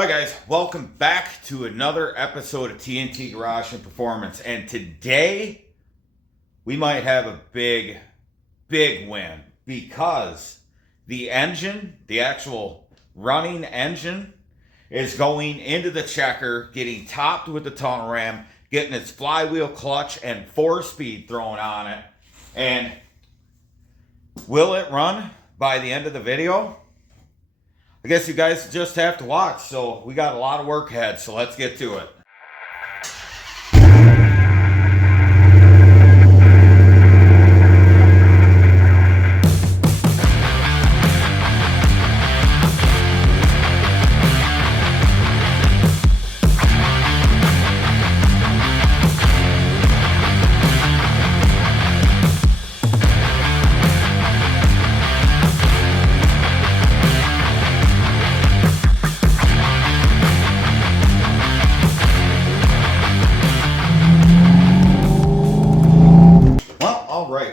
Hi guys, welcome back to another episode of T.N.T. Garage and Performance. And today we might have a big win because the engine, the actual running engine, is going into the checker, getting topped with the tunnel ram, getting its flywheel clutch and 4-speed thrown on it. And will it run by the end of the video? I guess you guys just have to watch. So we got a lot of work ahead, so let's get to it.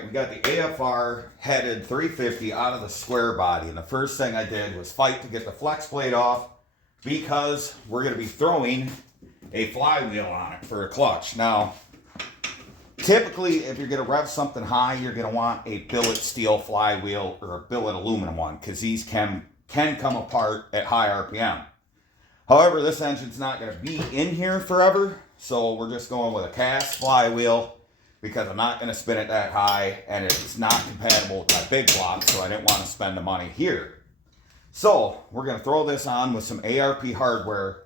We got the AFR headed 350 out of the square body, and the first thing I did was fight to get the flex plate off because we're going to be throwing a flywheel on it for a clutch. Now, typically if you're going to rev something high, you're going to want a billet steel flywheel or a billet aluminum one because these can come apart at high RPM. However, this engine's not going to be in here forever, so we're just going with a cast flywheel because I'm not going to spin it that high and it's not compatible with my big block, so I didn't want to spend the money here. So we're going to throw this on with some ARP hardware,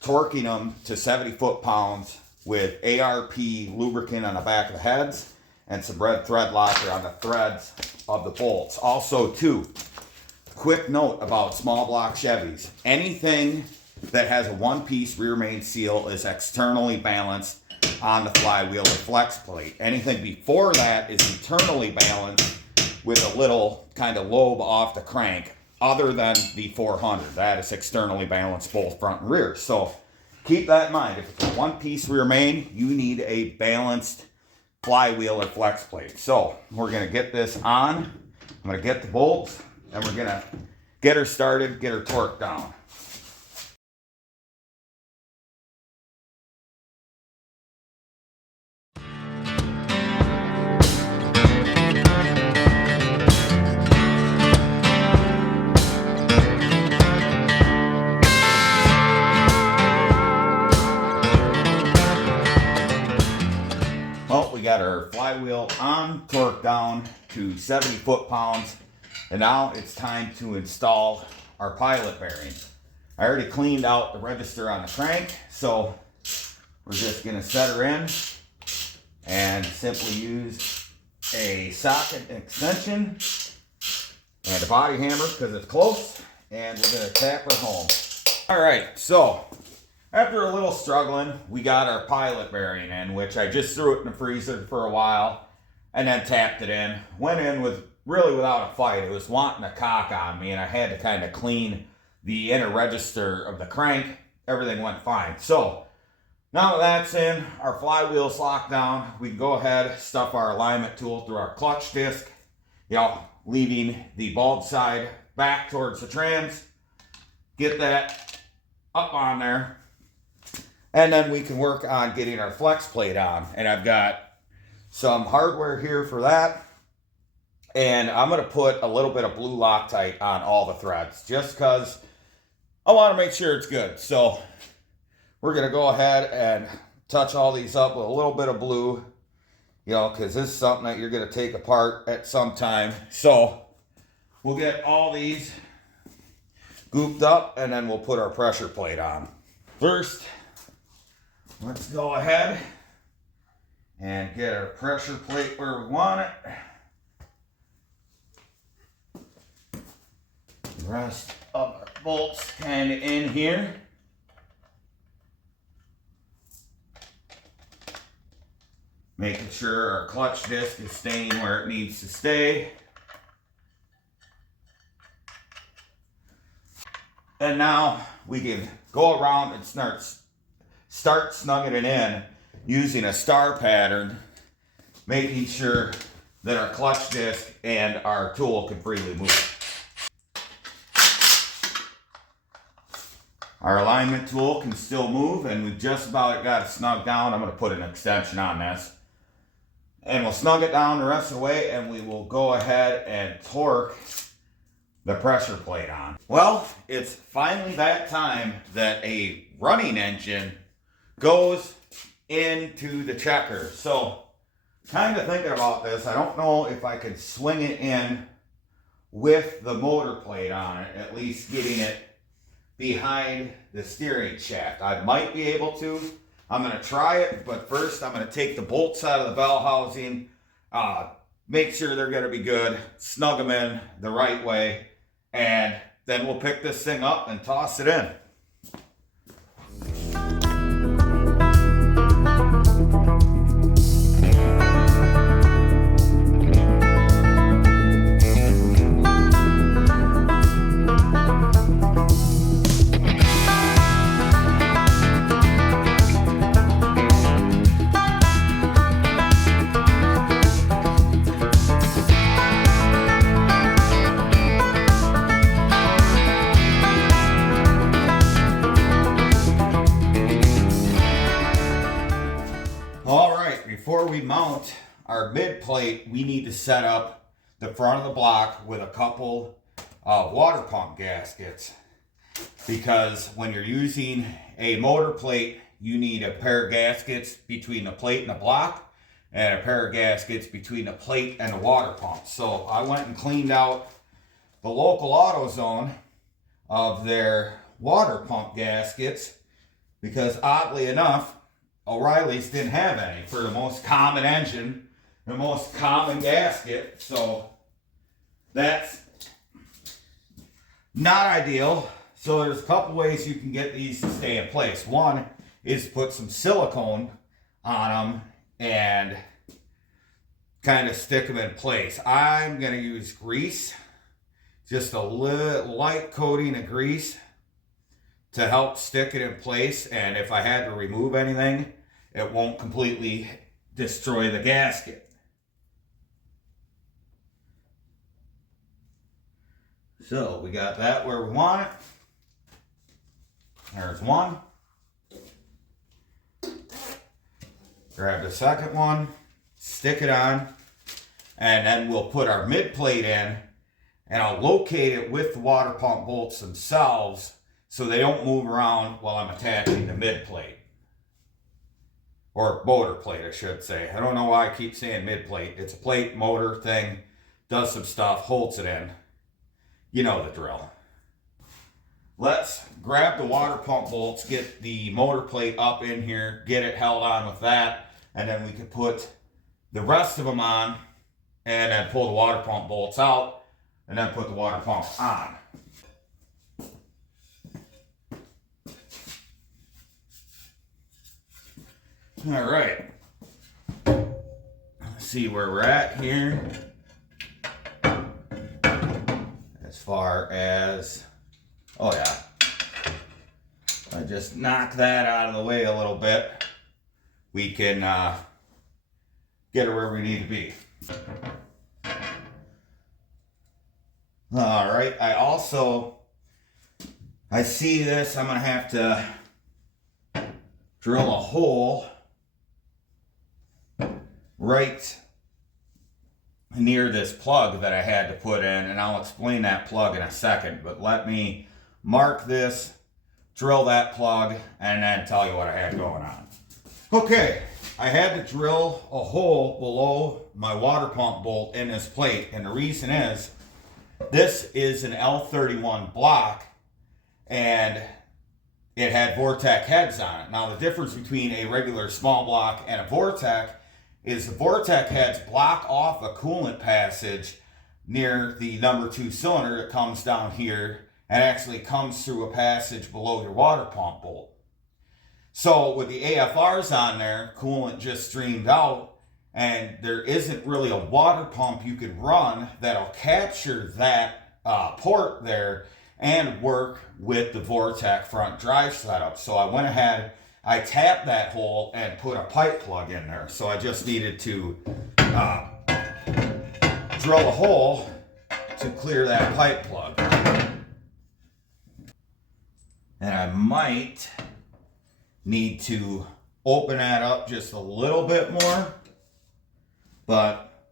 torquing them to 70 foot-pounds with ARP lubricant on the back of the heads and some red thread locker on the threads of the bolts. Also, too, quick note about small block Chevys. Anything that has a one-piece rear main seal is externally balanced on the flywheel or flex plate. Anything before that is internally balanced with a little kind of lobe off the crank, other than the 400. That is externally balanced both front and rear. So keep that in mind. If it's a one-piece rear main, you need a balanced flywheel or flex plate. So we're going to get this on. I'm going to get the bolts, and we're going to get her started, get her torqued down. We got our flywheel on, torqued down to 70 foot-pounds, and now it's time to install our pilot bearing. I already cleaned out the register on the crank, so we're just going to set her in and simply use a socket extension and a body hammer because it's close, and we're going to tap her home. Alright, so after a little struggling, we got our pilot bearing in, which I just threw it in the freezer for a while and then tapped it in. Went in with really without a fight. It was wanting to cock on me, and I had to kind of clean the inner register of the crank. Everything went fine. So now that that's in, our flywheel's locked down, we can go ahead, stuff our alignment tool through our clutch disc, leaving the bulb side back towards the trans. Get that up on there. And then we can work on getting our flex plate on. And I've got some hardware here for that. And I'm going to put a little bit of blue Loctite on all the threads just because I want to make sure it's good. So we're going to go ahead and touch all these up with a little bit of blue, because this is something that you're going to take apart at some time. So we'll get all these gooped up and then we'll put our pressure plate on. First, let's go ahead and get our pressure plate where we want it. The rest of our bolts kind of in here. Making sure our clutch disc is staying where it needs to stay. And now we can go around and start snugging it in using a star pattern, making sure that our clutch disc and our tool can freely move. Our alignment tool can still move, and we've just about got it snug down. I'm going to put an extension on this. And we'll snug it down the rest of the way, and we will go ahead and torque the pressure plate on. Well, it's finally that time that a running engine goes into the checker. So, kind of thinking about this, I don't know if I can swing it in with the motor plate on it, at least getting it behind the steering shaft. I might be able to. I'm going to try it, but first I'm going to take the bolts out of the bell housing, make sure they're going to be good, snug them in the right way, and then we'll pick this thing up and toss it in. Before we mount our mid plate, we need to set up the front of the block with a couple water pump gaskets, because when you're using a motor plate, you need a pair of gaskets between the plate and the block, and a pair of gaskets between the plate and the water pump. So I went and cleaned out the local AutoZone of their water pump gaskets, because oddly enough, O'Reilly's didn't have any for the most common engine, the most common gasket. So that's not ideal. So there's a couple ways you can get these to stay in place. One is put some silicone on them and kind of stick them in place. I'm going to use grease, just a little light coating of grease to help stick it in place, and if I had to remove anything, it won't completely destroy the gasket. So we got that where we want it. There's one. Grab the second one, stick it on, and then we'll put our mid plate in, and I'll locate it with the water pump bolts themselves so they don't move around while I'm attaching the mid plate. Or motor plate, I should say. I don't know why I keep saying mid plate. It's a plate, motor thing, does some stuff, holds it in. You know the drill. Let's grab the water pump bolts, get the motor plate up in here, get it held on with that, and then we can put the rest of them on, and then pull the water pump bolts out, and then put the water pump on. All right, let's see where we're at here. As far as, oh yeah, I just knock that out of the way a little bit. We can get her where we need to be. All right, I see this, I'm gonna have to drill a hole right near this plug that I had to put in, and I'll explain that plug in a second, but let me mark this, drill that plug, and then tell you what I had going on. Okay, I had to drill a hole below my water pump bolt in this plate, and the reason is this is an L31 block, and it had Vortec heads on it. Now the difference between a regular small block and a Vortec is the Vortec heads block off a coolant passage near the number 2 cylinder that comes down here and actually comes through a passage below your water pump bolt. So with the AFRs on there, coolant just streamed out, and there isn't really a water pump you could run that'll capture that port there and work with the Vortec front drive setup. So I went ahead, I tapped that hole and put a pipe plug in there. So I just needed to drill a hole to clear that pipe plug. And I might need to open that up just a little bit more, but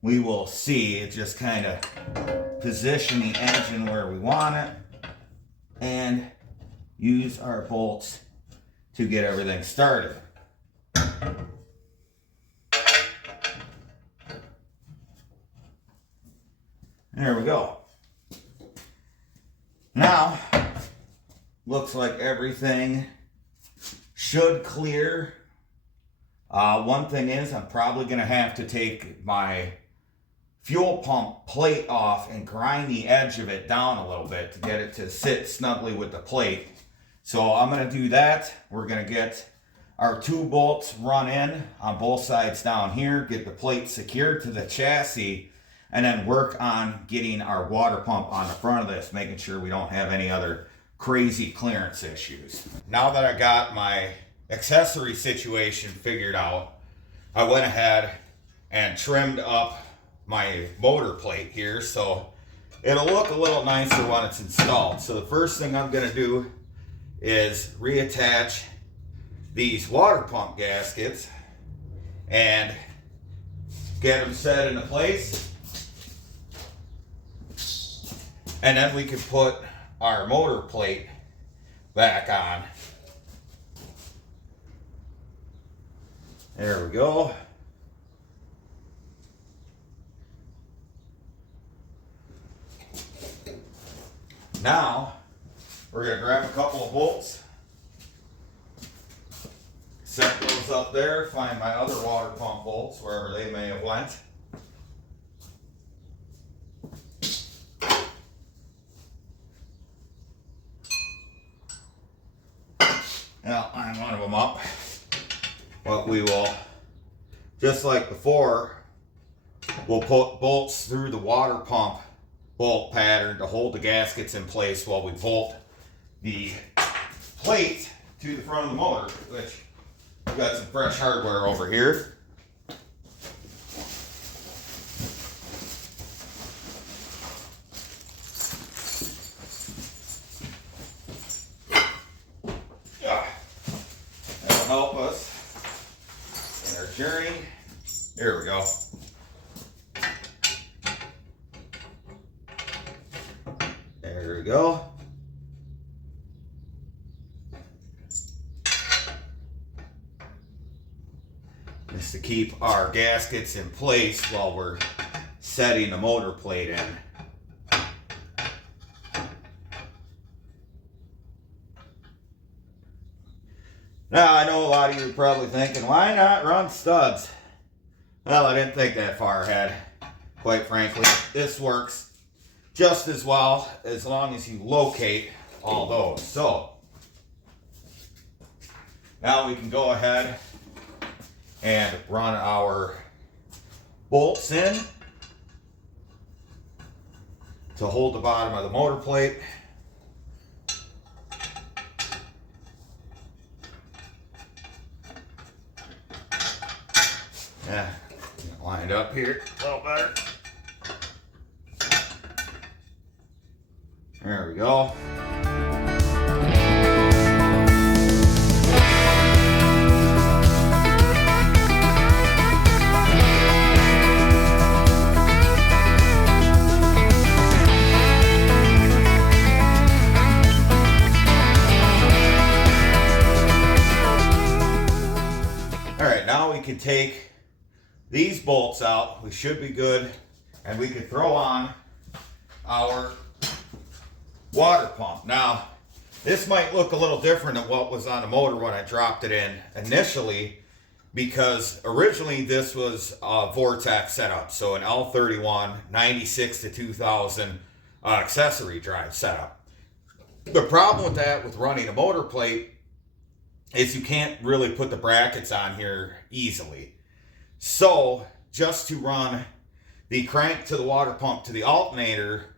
we will see. It just kind of position the engine where we want it and use our bolts to get everything started. There we go. Now, looks like everything should clear. One thing is, I'm probably going to have to take my fuel pump plate off and grind the edge of it down a little bit to get it to sit snugly with the plate. So I'm going to do that. We're going to get our 2 bolts run in on both sides down here, get the plate secured to the chassis, and then work on getting our water pump on the front of this, making sure we don't have any other crazy clearance issues. Now that I got my accessory situation figured out, I went ahead and trimmed up my motor plate here so it'll look a little nicer when it's installed. So the first thing I'm going to do is reattach these water pump gaskets and get them set into place. And then we can put our motor plate back on. There we go. Now, we're going to grab a couple of bolts, set those up there, find my other water pump bolts wherever they may have went. Now, line one of them up. But we will, just like before, we'll put bolts through the water pump bolt pattern to hold the gaskets in place while we bolt the plate to the front of the motor, which we've got some fresh hardware over here. That'll help us in our journey. There we go. There we go. Just to keep our gaskets in place while we're setting the motor plate in. Now, I know a lot of you are probably thinking, why not run studs? Well, I didn't think that far ahead, quite frankly. This works just as well as long as you locate all those. So, now we can go ahead and run our bolts in to hold the bottom of the motor plate. Yeah, lined up here a little better. There we go. All right, now we can take these bolts out. We should be good, and we can throw on our water pump. Now, this might look a little different than what was on the motor when I dropped it in initially, because originally this was a Vortex setup, so an L31 96 to 2000 accessory drive setup. The problem with that, with running a motor plate, is you can't really put the brackets on here easily. So, just to run the crank to the water pump to the alternator,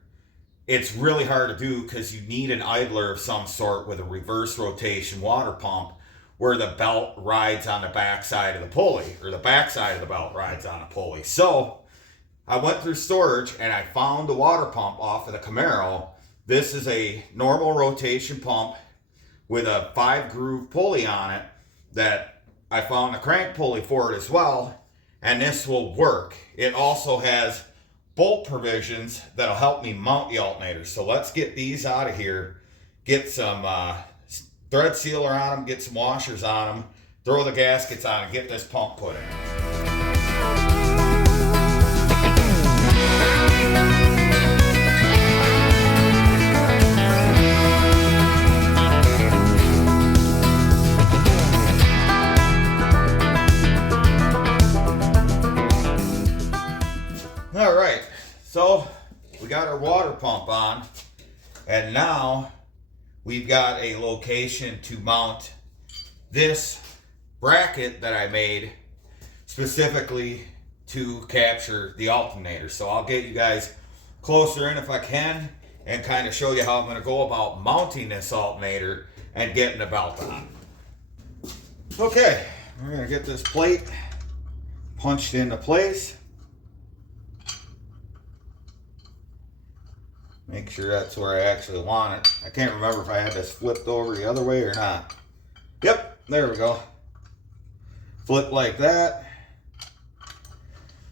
it's really hard to do because you need an idler of some sort with a reverse rotation water pump where the belt rides on the back side of the pulley, or the back side of the belt rides on a pulley. So, I went through storage and I found the water pump off of the Camaro. This is a normal rotation pump. with a 5-groove pulley on it that I found a crank pulley for it as well, and this will work. It also has bolt provisions that'll help me mount the alternator. So let's get these out of here, get some thread sealer on them, get some washers on them, throw the gaskets on, and get this pump put in. All right, so we got our water pump on, and now we've got a location to mount this bracket that I made specifically to capture the alternator. So I'll get you guys closer in if I can and kind of show you how I'm going to go about mounting this alternator and getting the belt on. Okay, we're going to get this plate punched into place. Make sure that's where I actually want it. I can't remember if I had this flipped over the other way or not. Yep, there we go. Flip like that.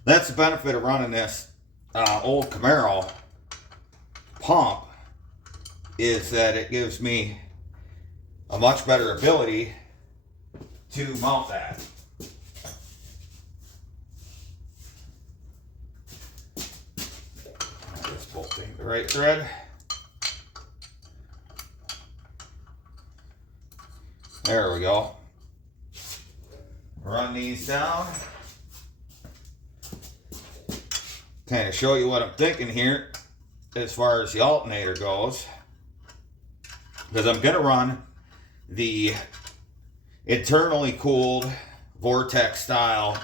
That's the benefit of running this old Camaro pump, is that it gives me a much better ability to mount that. Bolting the right thread. There we go. Run these down. Kind of show you what I'm thinking here as far as the alternator goes, because I'm going to run the internally cooled vortex style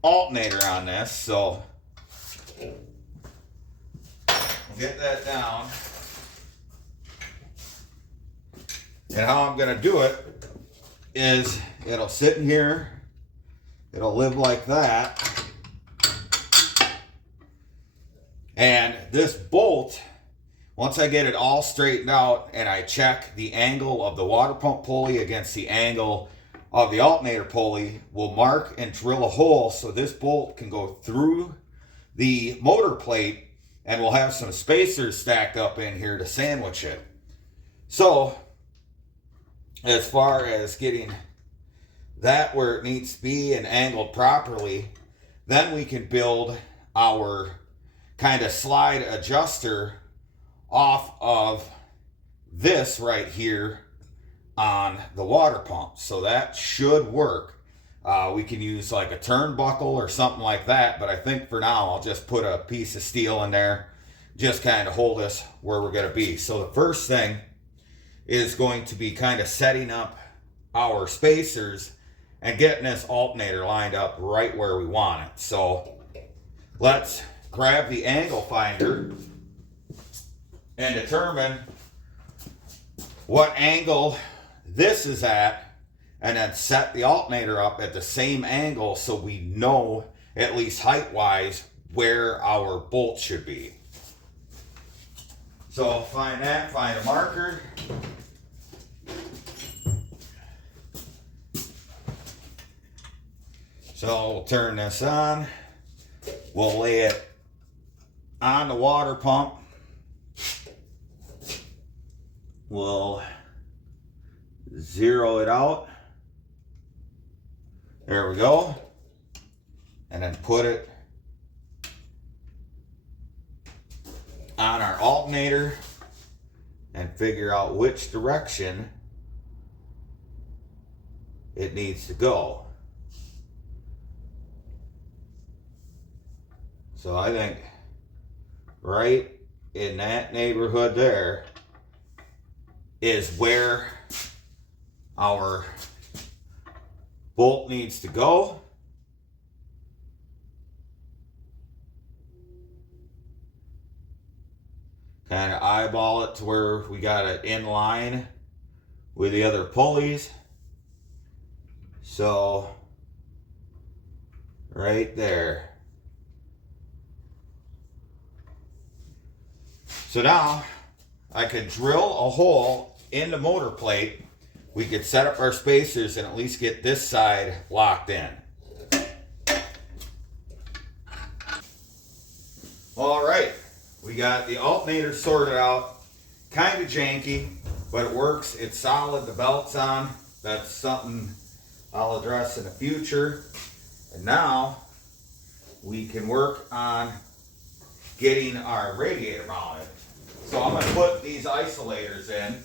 alternator on this. So get that down. And how I'm going to do it is it'll sit in here. It'll live like that. And this bolt, once I get it all straightened out and I check the angle of the water pump pulley against the angle of the alternator pulley, will mark and drill a hole so this bolt can go through the motor plate, and we'll have some spacers stacked up in here to sandwich it. So, as far as getting that where it needs to be and angled properly, then we can build our kind of slide adjuster off of this right here on the water pump. So that should work. We can use like a turnbuckle or something like that, but I think for now I'll just put a piece of steel in there, just kind of hold us where we're going to be. So the first thing is going to be kind of setting up our spacers and getting this alternator lined up right where we want it. So let's grab the angle finder and determine what angle this is at, and then set the alternator up at the same angle so we know, at least height-wise, where our bolt should be. So find that, find a marker. So we'll turn this on. We'll lay it on the water pump. We'll zero it out. There we go. And then put it on our alternator and figure out which direction it needs to go. So I think right in that neighborhood there is where our bolt needs to go. Kind of eyeball it to where we got it in line with the other pulleys. So right there. So now I could drill a hole in the motor plate, we could set up our spacers and at least get this side locked in. All right, we got the alternator sorted out. Kind of janky, but it works. It's solid. The belt's on. That's something I'll address in the future. And now we can work on getting our radiator mounted. So I'm going to put these isolators in.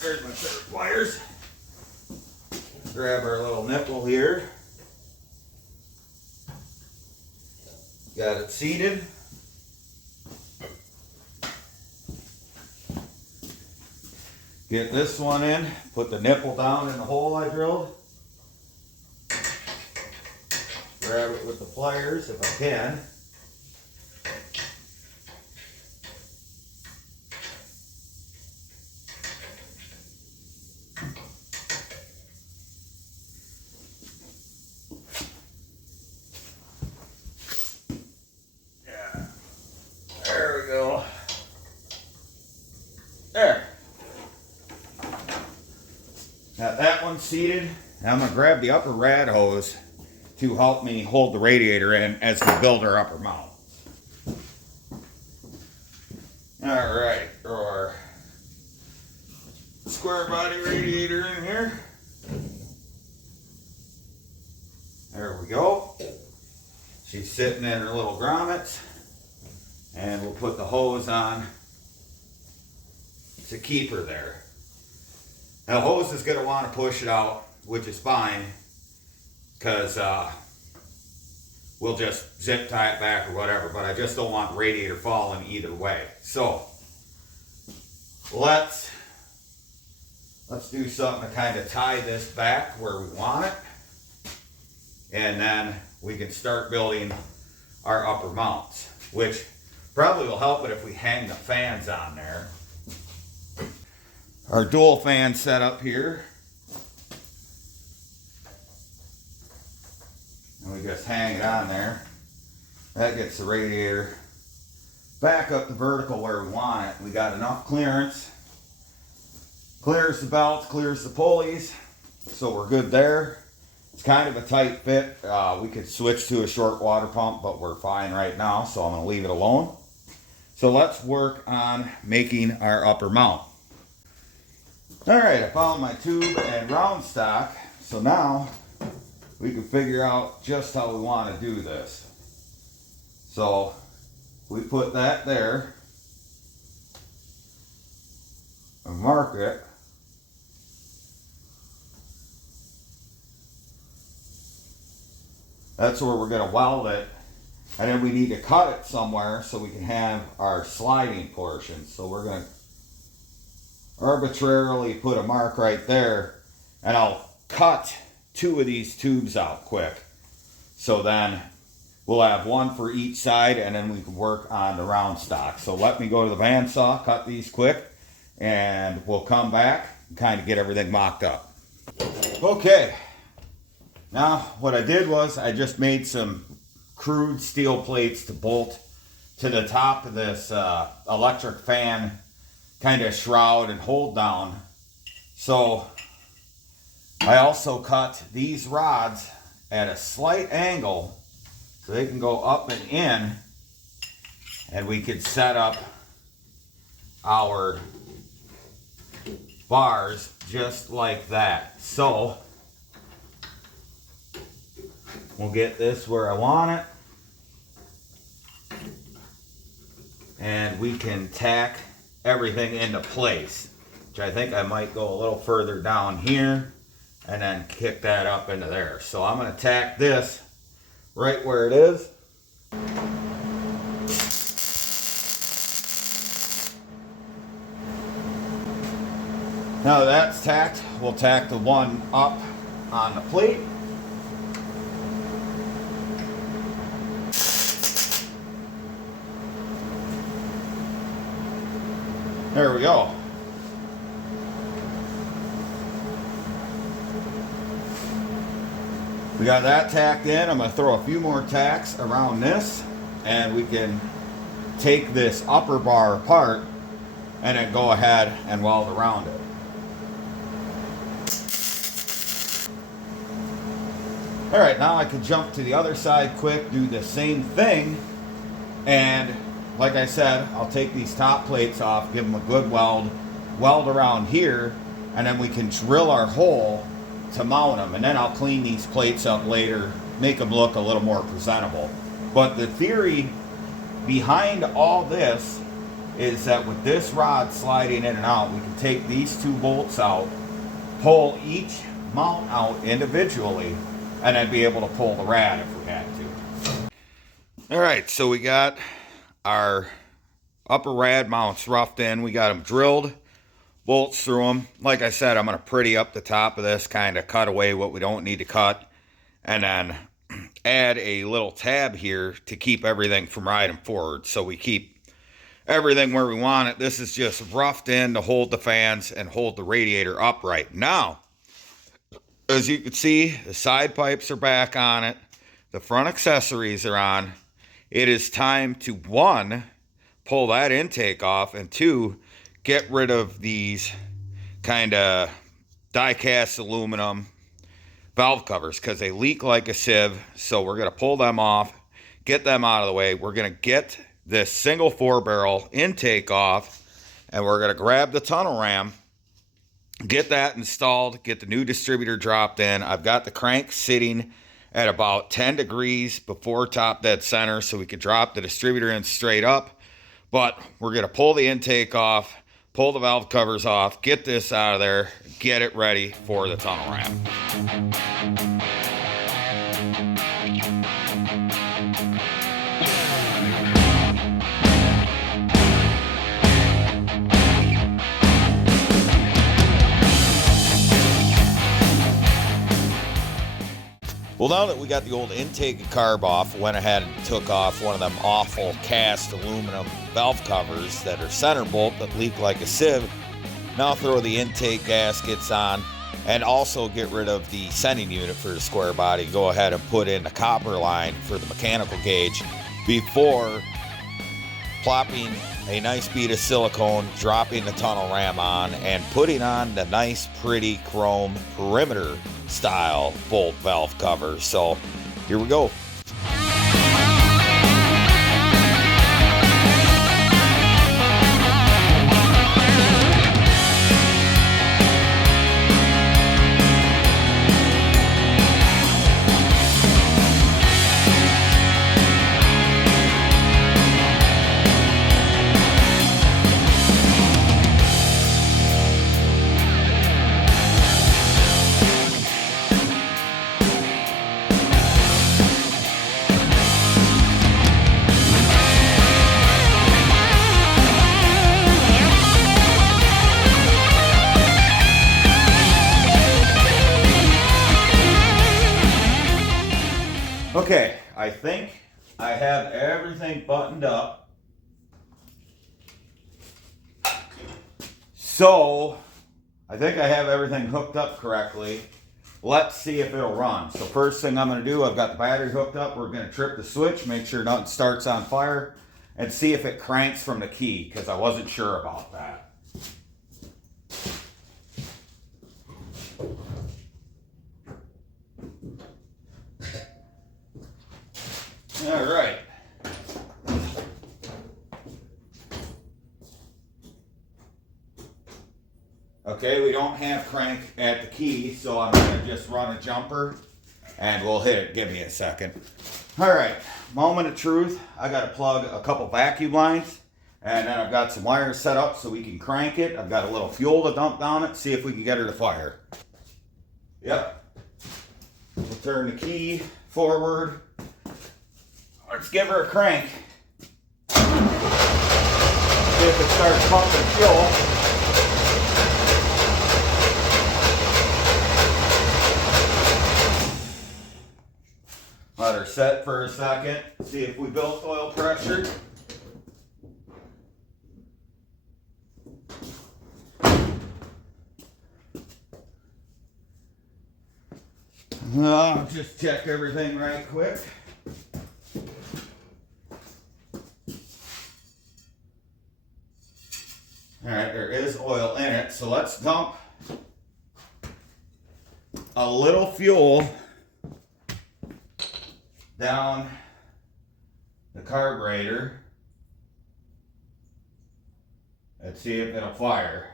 There's my set of pliers. Grab our little nipple here. Got it seated. Get this one in. Put the nipple down in the hole I drilled. Grab it with the pliers if I can. Yeah. There we go. There. Now that one's seated. Now I'm going to grab the upper rad hose to help me hold the radiator in as we build our upper mount. Alright, throw our square body radiator in here. There we go. She's sitting in her little grommets. And we'll put the hose on to keep her there. Now the hose is going to want to push it out, which is fine, because we'll just zip tie it back or whatever, but I just don't want the radiator falling either way. So let's do something to kind of tie this back where we want it, and then we can start building our upper mounts, which probably will help it if we hang the fans on there. Our dual fan set up here. And we just hang it on there. That gets the radiator back up to vertical where we want it. We got enough clearance. Clears the belts, clears the pulleys. So we're good there. It's kind of a tight fit. We could switch to a short water pump, but we're fine right now, so I'm going to leave it alone. So let's work on making our upper mount. Alright, I found my tube and round stock, so now we can figure out just how we want to do this. So we put that there and mark it. That's where we're going to weld it, and then we need to cut it somewhere so we can have our sliding portion. So we're going to arbitrarily put a mark right there, and I'll cut 2 of these tubes out quick, so then we'll have one for each side, and then we can work on the round stock. So let me go to the bandsaw, cut these quick, and we'll come back and kind of get everything mocked up. Okay, now what I did was I just made some crude steel plates to bolt to the top of this electric fan kind of shroud and hold down. So I also cut these rods at a slight angle so they can go up and in, and we could set up our bars just like that. So we'll get this where I want it, and we can tack everything into place, which I think I might go a little further down here and then kick that up into there. So I'm going to tack this right where it is. Now that that's tacked, we'll tack the one up on the plate. There we go. We got that tacked in. I'm going to throw a few more tacks around this, and we can take this upper bar apart and then go ahead and weld around it. All right, now I can jump to the other side quick, do the same thing, and like I said, I'll take these top plates off, give them a good weld around here, and then we can drill our hole to mount them, and then I'll clean these plates up later, make them look a little more presentable. But the theory behind all this is that with this rod sliding in and out, we can take these two bolts out, pull each mount out individually, and then be able to pull the rad if we had to. All right, so we got our upper rad mounts roughed in. We got them drilled, bolts through them. Like I said, I'm going to pretty up the top of this, kind of cut away what we don't need to cut, and then add a little tab here to keep everything from riding forward, so we keep everything where we want it. This is just roughed in to hold the fans and hold the radiator upright. Now, as you can see, the side pipes are back on it. The front accessories are on. It is time to, one, pull that intake off, and two, get rid of these kind of die-cast aluminum valve covers because they leak like a sieve. So we're going to pull them off, get them out of the way. We're going to get this single 4-barrel intake off, and we're going to grab the tunnel ram, get that installed, get the new distributor dropped in. I've got the crank sitting at about 10 degrees before top dead center so we can drop the distributor in straight up. But we're going to pull the intake off, pull the valve covers off, get this out of there, get it ready for the tunnel ram. Well, now that we got the old intake carb off, went ahead and took off one of them awful cast aluminum valve covers that are center bolt that leak like a sieve. Now throw the intake gaskets on and also get rid of the sending unit for the square body. Go ahead and put in the copper line for the mechanical gauge before plopping a nice bead of silicone, dropping the tunnel ram on, and putting on the nice pretty chrome perimeter style bolt valve cover. So here we go. Okay, I think I have everything buttoned up. So, I think I have everything hooked up correctly. Let's see if it'll run. So first thing I'm going to do, I've got the battery hooked up. We're going to trip the switch, make sure nothing starts on fire, and see if it cranks from the key, because I wasn't sure about that. All right. Okay, we don't have crank at the key, so I'm going to just run a jumper and we'll hit it. Give me a second. All right, moment of truth. I got to plug a couple vacuum lines, and then I've got some wires set up so we can crank it. I've got a little fuel to dump down it, see if we can get her to fire. Yep. We'll turn the key forward. Let's give her a crank. See if it starts pumping fuel. Let her set for a second. See if we built oil pressure. I'll just check everything right quick. All right, Alright, so let's dump a little fuel down the carburetor. Let's see if it'll fire.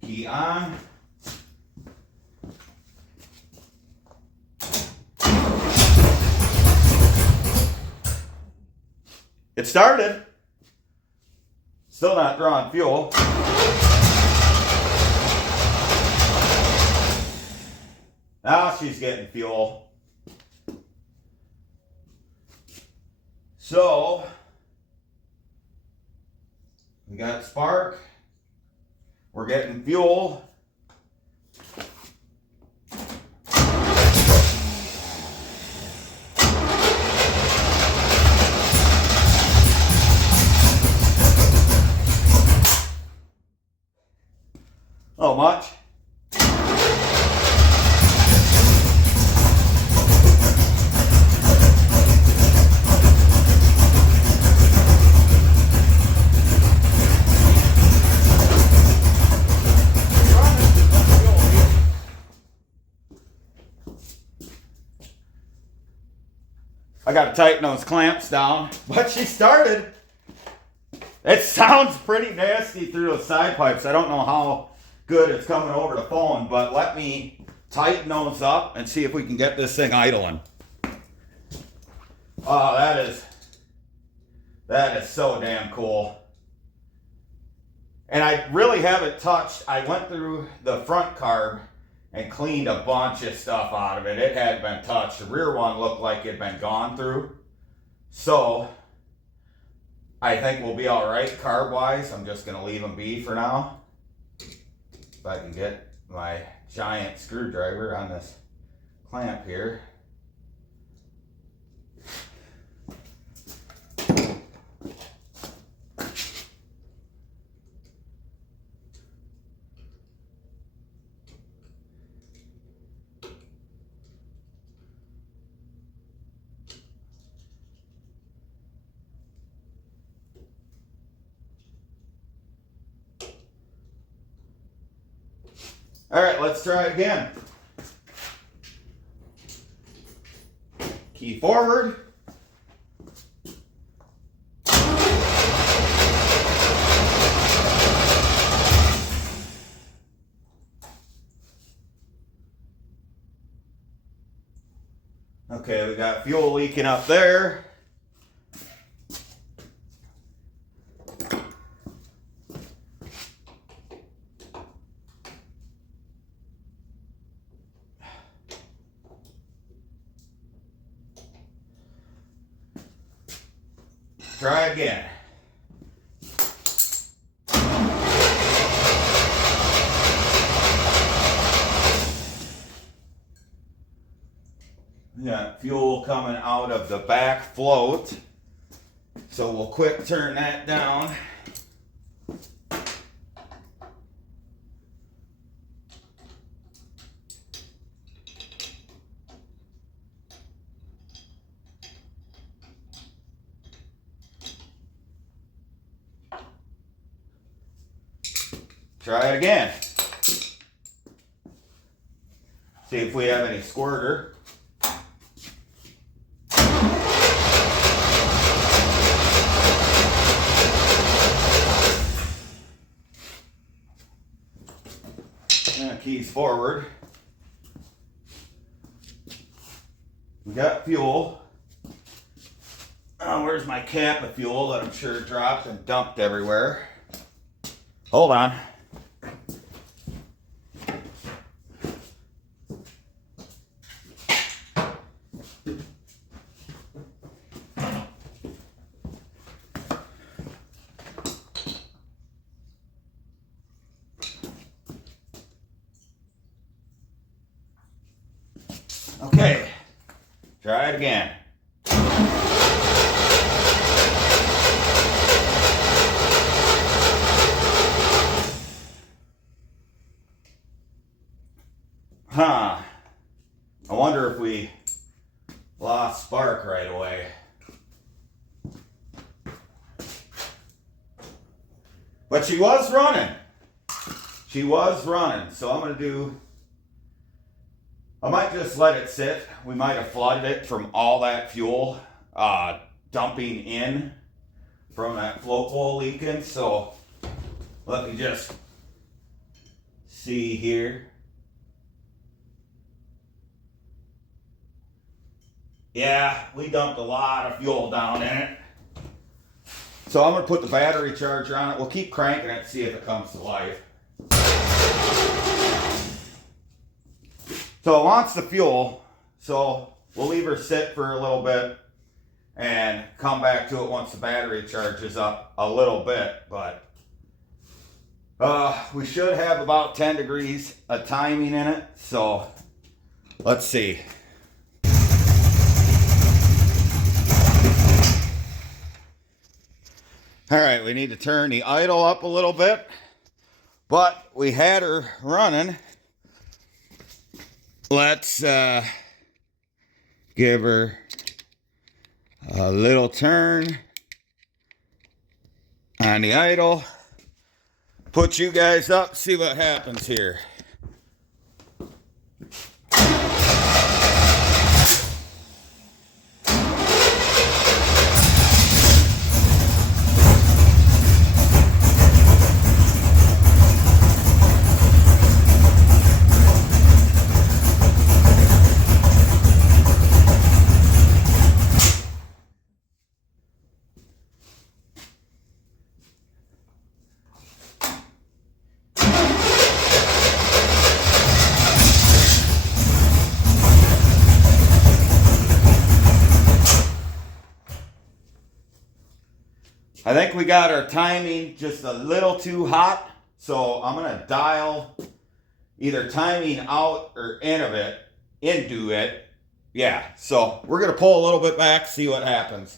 Key on. It started. Still not drawing fuel. Now she's getting fuel. So, we got spark. We're getting fuel. Oh, much. I got to tighten those clamps down, but she started. It sounds pretty nasty through those side pipes. I don't know how good it's coming over the phone, but let me tighten those up and see if we can get this thing idling. Oh, that is so damn cool. And I really haven't touched. I went through the front carb and cleaned a bunch of stuff out of it. It hadn't been touched. The rear one looked like it'd been gone through. So I think we'll be all right carb-wise. I'm just gonna leave them be for now. If I can get my giant screwdriver on this clamp here. All right, let's try it again. Key forward. Okay, we got fuel leaking up there. Try again. We got fuel coming out of the back float. So we'll quick turn that down. Try it again. See if we have any squirter. And keys forward. We got fuel. Oh, where's my cap of fuel that I'm sure dropped and dumped everywhere? Hold on. Okay, try it again. Huh. I wonder if we lost spark right away. But she was running. She was running. So I'm going to do, I might just let it sit. We might have flooded it from all that fuel dumping in from that float bowl leaking. So let me just see here. Yeah, we dumped a lot of fuel down in it. So I'm going to put the battery charger on it. We'll keep cranking it, see if it comes to life. So it wants the fuel, so we'll leave her sit for a little bit and come back to it once the battery charges up a little bit. But we should have about 10 degrees of timing in it, so let's see. All right, we need to turn the idle up a little bit, but we had her running. Let's give her a little turn on the idle. Put you guys up, see what happens here. I think we got our timing just a little too hot, so I'm going to dial either timing out or into it. Yeah, so we're going to pull a little bit back, see what happens.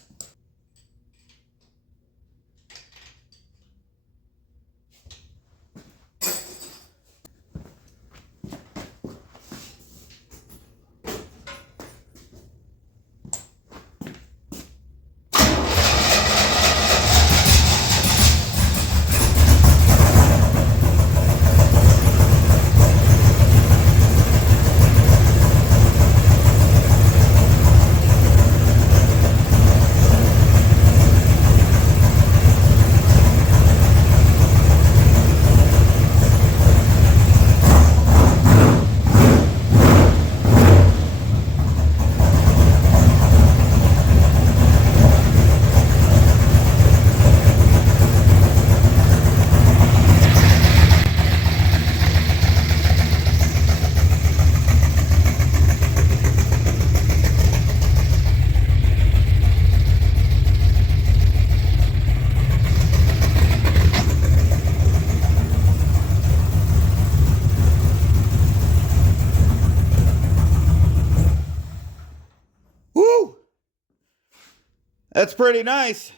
That's pretty nice.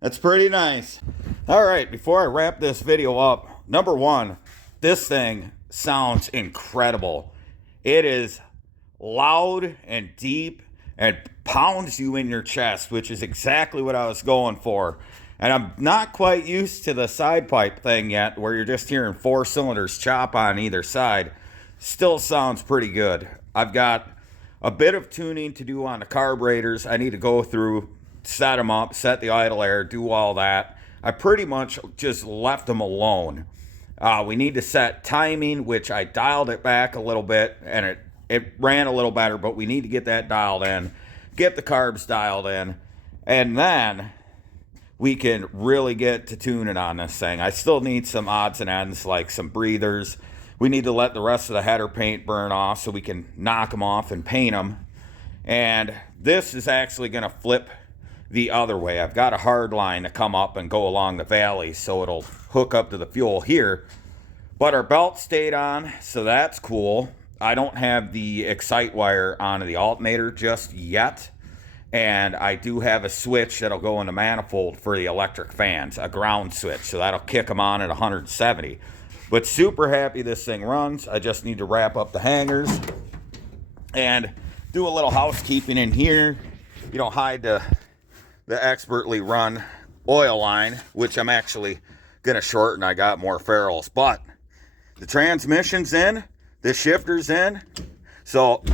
That's pretty nice. All right, before I wrap this video up, number one, this thing sounds incredible. It is loud and deep and pounds you in your chest, which is exactly what I was going for. And I'm not quite used to the side pipe thing yet, where you're just hearing 4 cylinders chop on either side. Still sounds pretty good. I've got a bit of tuning to do on the carburetors. I need to go through, set them up, set the idle air, do all that. I pretty much just left them alone. We need to set timing, which I dialed it back a little bit, and it ran a little better, but we need to get that dialed in, get the carbs dialed in, and then we can really get to tuning on this thing. I still need some odds and ends, like some breathers. We need to let the rest of the header paint burn off so we can knock them off and paint them. And this is actually going to flip the other way. I've got a hard line to come up and go along the valley, so it'll hook up to the fuel here. But our belt stayed on, so that's cool. I don't have the excite wire onto the alternator just yet. And I do have a switch that'll go in the manifold for the electric fans, a ground switch, so that'll kick them on at 170. But super happy this thing runs. I just need to wrap up the hangers and do a little housekeeping in here. You know, hide the expertly run oil line, which I'm actually gonna shorten. I got more ferrules, but the transmission's in, the shifter's in, so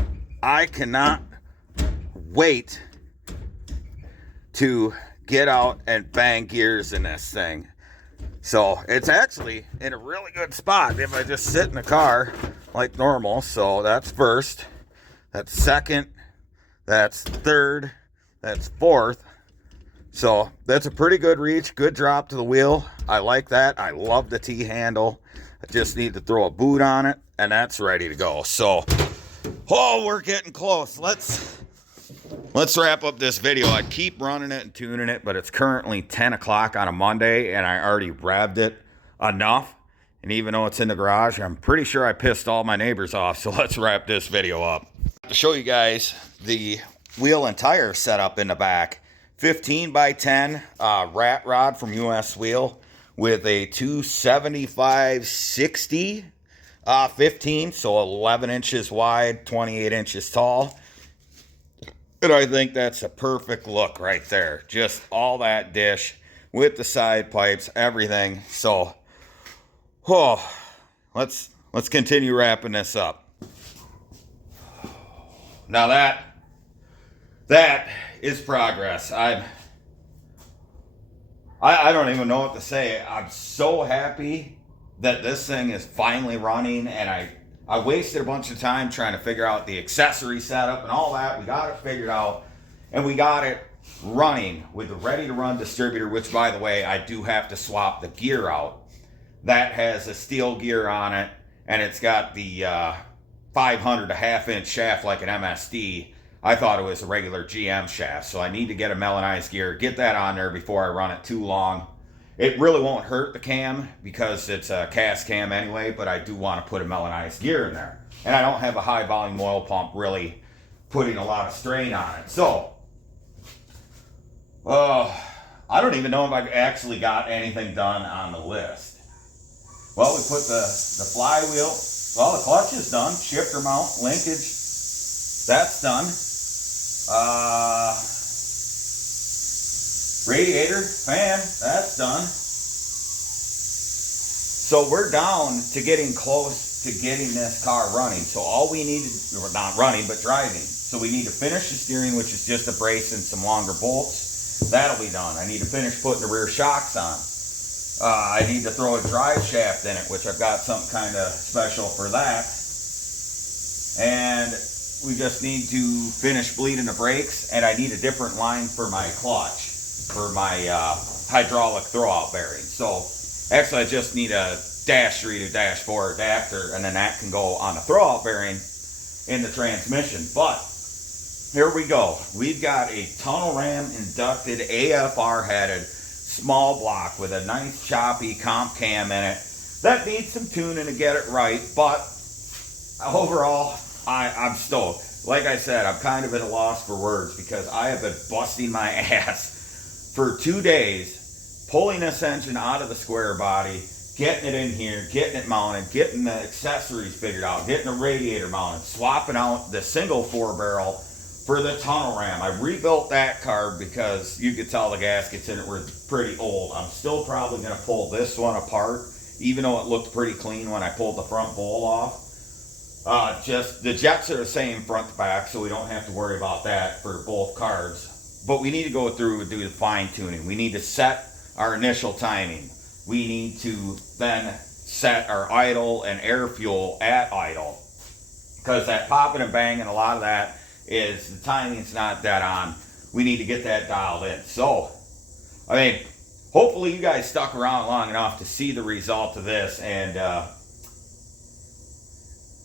I cannot wait to get out and bang gears in this thing. So it's actually in a really good spot if I just sit in the car like normal. So that's first, that's second, that's third, that's fourth. So that's a pretty good reach, good drop to the wheel. I like that. I love the T handle. I just need to throw a boot on it and that's ready to go. So, oh, we're getting close. Let's wrap up this video. I keep running it and tuning it, but it's currently 10 o'clock on a Monday and I already revved it enough. And even though it's in the garage, I'm pretty sure I pissed all my neighbors off. So let's wrap this video up. To show you guys the wheel and tire setup in the back. 15 by 10 rat rod from US Wheel with a 275/60 15, so 11 inches wide, 28 inches tall. And I think that's a perfect look right there. Just all that dish with the side pipes, everything. So, oh, let's continue wrapping this up. Now that is progress. I don't even know what to say. I'm so happy that this thing is finally running, and I wasted a bunch of time trying to figure out the accessory setup and all that. We got it figured out, and we got it running with the ready-to-run distributor, which, by the way, I do have to swap the gear out. That has a steel gear on it, and it's got the 500 1/2-inch shaft like an MSD. I thought it was a regular GM shaft, so I need to get a melanized gear, get that on there before I run it too long. It really won't hurt the cam because it's a cast cam anyway, but I do want to put a melanized gear in there. And I don't have a high volume oil pump really putting a lot of strain on it. So, I don't even know if I actually got anything done on the list. Well, we put the flywheel, well, the clutch is done, shifter mount, linkage, that's done. Radiator, fan, that's done. So we're down to getting close to getting this car running. So all we need to, or not running, but driving. So we need to finish the steering, which is just a brace and some longer bolts. That'll be done. I need to finish putting the rear shocks on. I need to throw a drive shaft in it, which I've got something kind of special for that. And we just need to finish bleeding the brakes, and I need a different line for my clutch, for my hydraulic throwout bearing. So actually I just need a -3 to -4 adapter, and then that can go on the throwout bearing in the transmission. But here we go. We've got a tunnel ram inducted AFR headed small block with a nice choppy comp cam in it. That needs some tuning to get it right, but overall I'm stoked. Like I said, I'm kind of at a loss for words because I have been busting my ass for 2 days, pulling this engine out of the square body, getting it in here, getting it mounted, getting the accessories figured out, getting the radiator mounted, swapping out the single 4-barrel for the tunnel ram. I rebuilt that car because you could tell the gaskets in it were pretty old. I'm still probably going to pull this one apart, even though it looked pretty clean when I pulled the front bowl off. Just the jets are the same front to back, so we don't have to worry about that for both cars. But we need to go through and do the fine tuning. We need to set our initial timing. We need to then set our idle and air fuel at idle, because that popping and banging, a lot of that is the timing's not dead on. We need to get that dialed in. So, I mean, hopefully you guys stuck around long enough to see the result of this and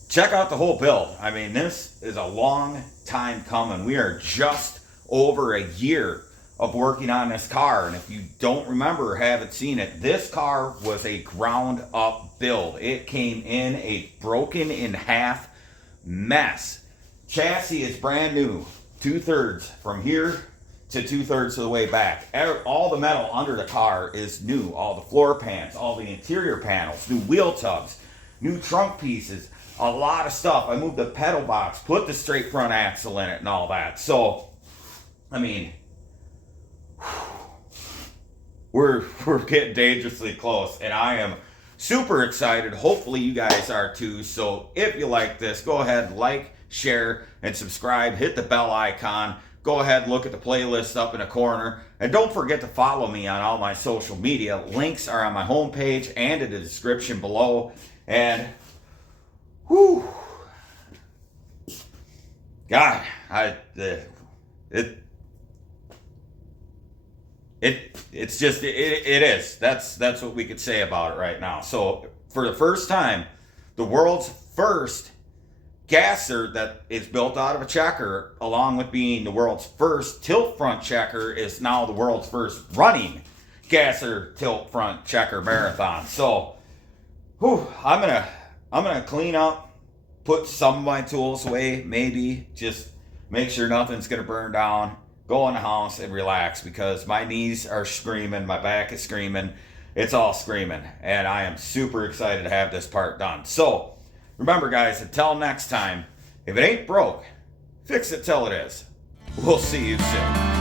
check out the whole build. I mean, this is a long time coming. We are just over a year of working on this car, and if you don't remember or haven't seen it, this car was a ground up build. It came in a broken in half mess. Chassis is brand new, 2/3 from here to 2/3 of the way back. All the metal under the car is new. All the floor pans, all the interior panels, new wheel tubs, new trunk pieces, a lot of stuff. I moved the pedal box, put the straight front axle in it and all that. So, I mean, we're getting dangerously close, and I am super excited. Hopefully you guys are too. So if you like this, go ahead, like, share, and subscribe. Hit the bell icon. Go ahead and look at the playlist up in the corner. And don't forget to follow me on all my social media. Links are on my homepage and in the description below. And, whew, God, it's just, it is. That's what we could say about it right now. So for the first time, the world's first gasser that is built out of a checker, along with being the world's first tilt front checker, is now the world's first running gasser tilt front checker marathon. So, I'm gonna clean up, put some of my tools away, maybe just make sure nothing's gonna burn down, go in the house and relax, because my knees are screaming, my back is screaming, it's all screaming, and I am super excited to have this part done. So remember, guys, until next time, if it ain't broke, fix it till it is. We'll see you soon.